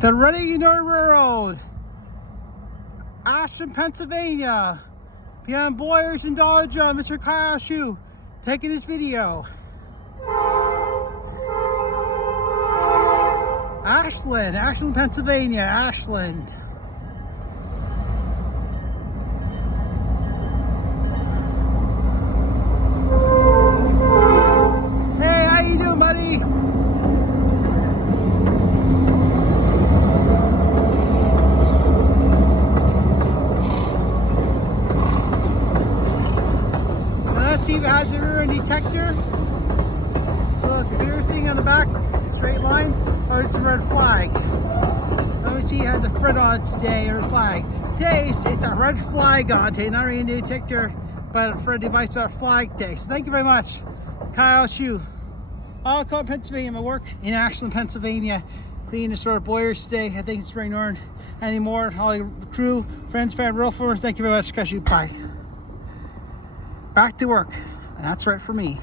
The RBMN Railroad, ASHLAND, Pennsylvania. Beyond Boyers and Dollar John, Mr. Kyle Schu taking this video. ASHLAND, Pennsylvania, ASHLAND. Hey, how you doing, buddy? Let's see if it has a rear detector. Little clear thing on the back, straight line, or it's a red flag. Let me see, it has a front on today, or a flag. Today, it's a red flag on today, not really a new detector, but for a device about a flag day. So thank you very much, Kyle Schu. I'll call Pennsylvania, my work in ASHLAND, Pennsylvania. Cleaning the store of Boyers today. I think it's raining on anymore. All the crew, friends, family, real followers, thank you very much, Kyle Schu. Bye. Back to work, and that's right for me.